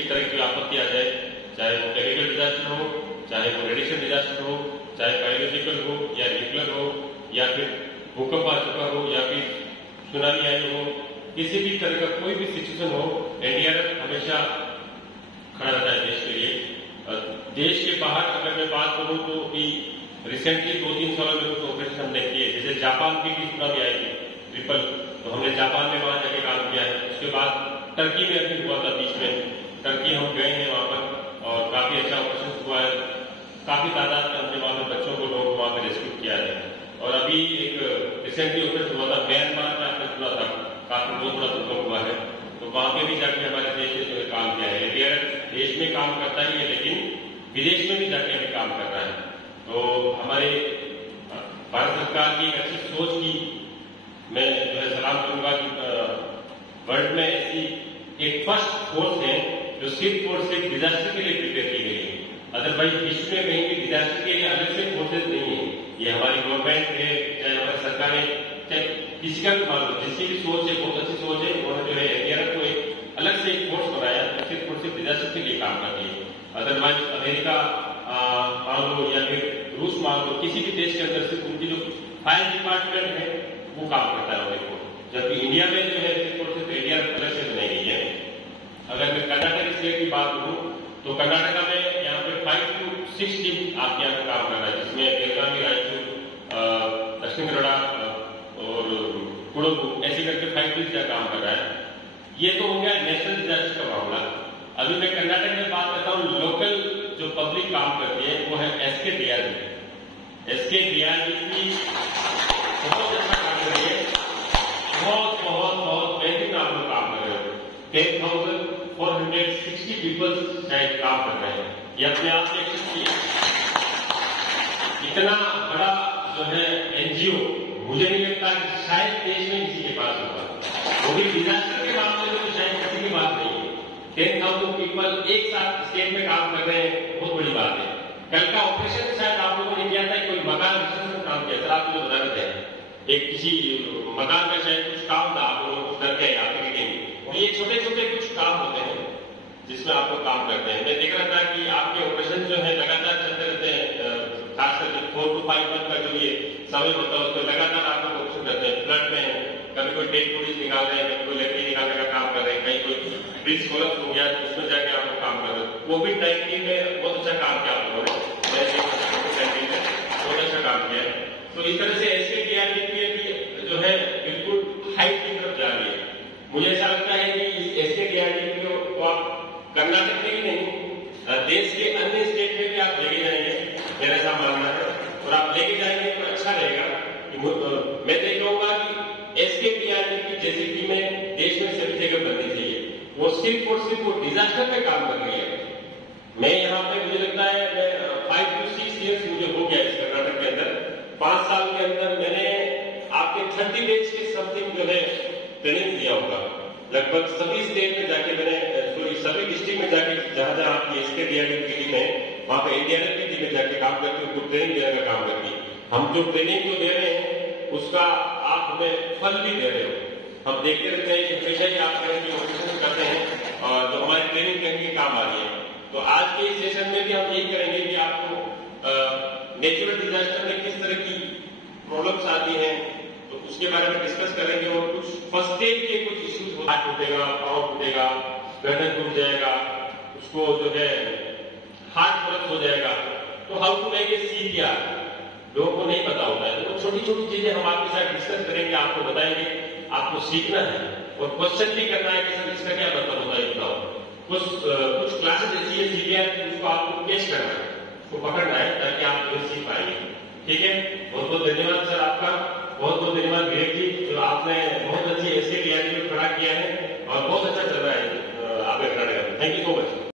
भी तरह की आपत्ति आ जाए, चाहे वो केमिकल डिजास्टर हो, चाहे वो रेडिएशन डिजास्टर हो, चाहे बायोलॉजिकल हो या न्यूक्लियर हो, या फिर भूकंप आ चुका हो, या फिर सुनामी आई हो, किसी भी तरह का कोई भी सिचुएशन हो, एनडीआरएफ हमेशा खड़ा रहता है देश के लिए। देश के बाहर अगर मैं बात करूं तो भी रिसेंटली 2-3 सालों में कुछ ऑपरेशन हमने किए, जैसे जापान की भी सुनामी आई थी ट्रिपल, तो हमने जापान में वहां जाके काम किया है। उसके बाद टर्की में अभी हुआ था बीच में, टर्की हम गए हैं वहां पर और काफी अच्छा ऑपरेशन हुआ है, काफी तादाद में हमने वहां पर बच्चों को लोग वहां पर रेस्क्यू किया है। और अभी एक रिसेंटली ऑपरेशन हुआ था म्यांमार में, आपने सुना था काफी बहुत बड़ा भूकंप हुआ है, तो वहां पे भी जाके हमारे देश ने जो है काम किया है। एनडीआरएफ देश में काम करता ही है, लेकिन विदेश में भी जाके अभी काम कर रहा है। तो हमारे भारत सरकार की एक अच्छी सोच की मैं जो है सलाम करूंगा कि वर्ल्ड में ऐसी एक फर्स्ट फोर्स है जो सिर्फ और सिर्फ डिजास्टर के लिए प्रिपेयर की गई है। अदरवाइज विश्व में कहीं भी डिजास्टर के लिए अलग से फोर्सेज नहीं है। ये हमारी गवर्नमेंट है, चाहे हमारी सरकारें, चाहे किसी का भी मान लो, जिसकी भी सोच है, बहुत अच्छी सोच है, उन्होंने जो है एनडीआरएफ को एक अलग से एक फोर्स बनाया जो सिर्फ और सिर्फ डिजास्टर के लिए काम करती है। अदरवाइज अमेरिका मान लो या फिर रूस मान लो, किसी भी देश के अंदर से उनकी जो फायर डिपार्टमेंट है वो काम करता है उनको, जबकि इंडिया में जो है सिर्फ एनडीआरएफ अलग से बनाई गई है। अगर मैं कर्नाटक स्टेट की बात करूं तो कर्नाटका में यहाँ पे 5 to 6 टीम आपके यहाँ पे काम कर रहा है, जिसमें बेलगावी, रायचूर, दक्षिण कन्नड़ा और कुडगु ऐसे करके 5 टीम का काम कर रहा है। ये तो हो गया नेशनल डिजास्टर का मामला। अभी मैं कर्नाटक में बात करता हूँ, लोकल जो पब्लिक काम करती है वो है एसके डीआरडी की बहुत अच्छा काम कर रही है, बहुत बहुत बहुत बेहतरीन आप लोग काम कर रहे हो। 10,460 पीपल शायद काम कर रहे हैं, ये अपने आप में इतना बड़ा जो है एनजीओ मुझे नहीं लगता कि शायद देश में किसी के पास होगा। वो भी डिजास्टर के मामले में तो शायद किसी की बात नहीं है। 10,000 पीपल एक साथ स्टेट में काम कर रहे हैं, बहुत बड़ी बात है। कल का ऑपरेशन शायद आप लोगों ने किया था, कोई मकान में काम किया, सर आप मुझे बता रहे थे एक किसी मकान का शायद कुछ काम था, आप लोगों को करके आप ये छोटे छोटे कुछ काम होते हैं जिसमें आप लोग काम करते हैं। मैं देख रहा था कि आपके ऑपरेशन जो है लगातार चलते रहते हैं, खासकर 4 to 5 मंथ का जो ये समय होता है उसमें लगातार आप लोग ऑपरेशन करते हैं। फ्लड में कभी कोई डेड बॉडीज निकाल रहे हैं, कभी कोई लकड़ी निकालने का काम कर रहे हैं, कहीं कोई ब्रिज कोलैप्स हो गया उसमें जाके आप लोग काम कर रहे हैं। कोविड-19 में बहुत अच्छा काम किया आप लोगों ने, कोविड-19 में बहुत अच्छा काम किया। तो इस तरह से ऐसे डीआरडीपी जो है बिल्कुल हाइट की तरफ जा रही है। मुझे ऐसा लगता है कि इस एसके डीआरडीपी को आप कर्नाटक में ही नहीं, देश के अन्य स्टेट में भी आप लेके जाएंगे, मेरा ऐसा मानना है। और आप लेके जाएंगे तो अच्छा रहेगा। मैं देख कहूंगा कि एसके डीआरडीपी जैसी टीमें देश में सभी जगह बननी चाहिए। वो सिर्फ और सिर्फ वो डिजास्टर पे काम कर रही है। मैं यहाँ पे मुझे लगता है 5 to 6 ईयर्स मुझे हो गया इस कर्नाटक के अंदर। 5 साल के अंदर मैंने आपके 30 डेज के समथिंग जो है ट्रेनिंग दिया होगा। लगभग सभी स्टेट में जाके मैंने सभी डिस्ट्रिक्ट में जाके जहां जहां आपकी एसके डीआरडीपी की टीम है वहां पे एनडीआरएफ की टीम में जाके काम करके उनको ट्रेनिंग देने का काम करती है। हम जो ट्रेनिंग जो दे रहे हैं उसका आप हमें फल भी दे रहे हो। हम देखते रहते हैं कि हमेशा ही आप ऑपरेशन करते हैं और जो हमारी ट्रेनिंग करने के काम आ रही है। तो आज के इस सेशन में भी हम यही करेंगे कि आपको नेचुरल डिजास्टर में किस तरह की प्रॉब्लम्स आती हैं तो उसके बारे में डिस्कस करेंगे। और कुछ फर्स्ट एड के कुछ इश्यूज, हाथ टूटेगा, पाँव टूटेगा, गर्दन टूट जाएगा, उसको जो है हार्ट कोलैप्स हो जाएगा, तो how to make a CPR लोगों को नहीं पता होता है। तो छोटी छोटी चीजें हम आपके साथ डिस्कस करेंगे, आपको बताएंगे, आपको सीखना है और क्वेश्चन भी करना है कि सर इसका क्या मतलब होता है बताओ। कुछ क्लासेस ऐसी है सीपीआर उसको आपको कैच करना है, उसको पकड़ना है ताकि आप जो सीख पाएंगे। ठीक है, बहुत बहुत धन्यवाद सर आपका, बहुत बहुत धन्यवाद विवेक जी, जो आपने बहुत अच्छी एसके डीआरडीपी खड़ा किया है और बहुत अच्छा चल रहा है आपके कर्नाटक में। Thank you so much.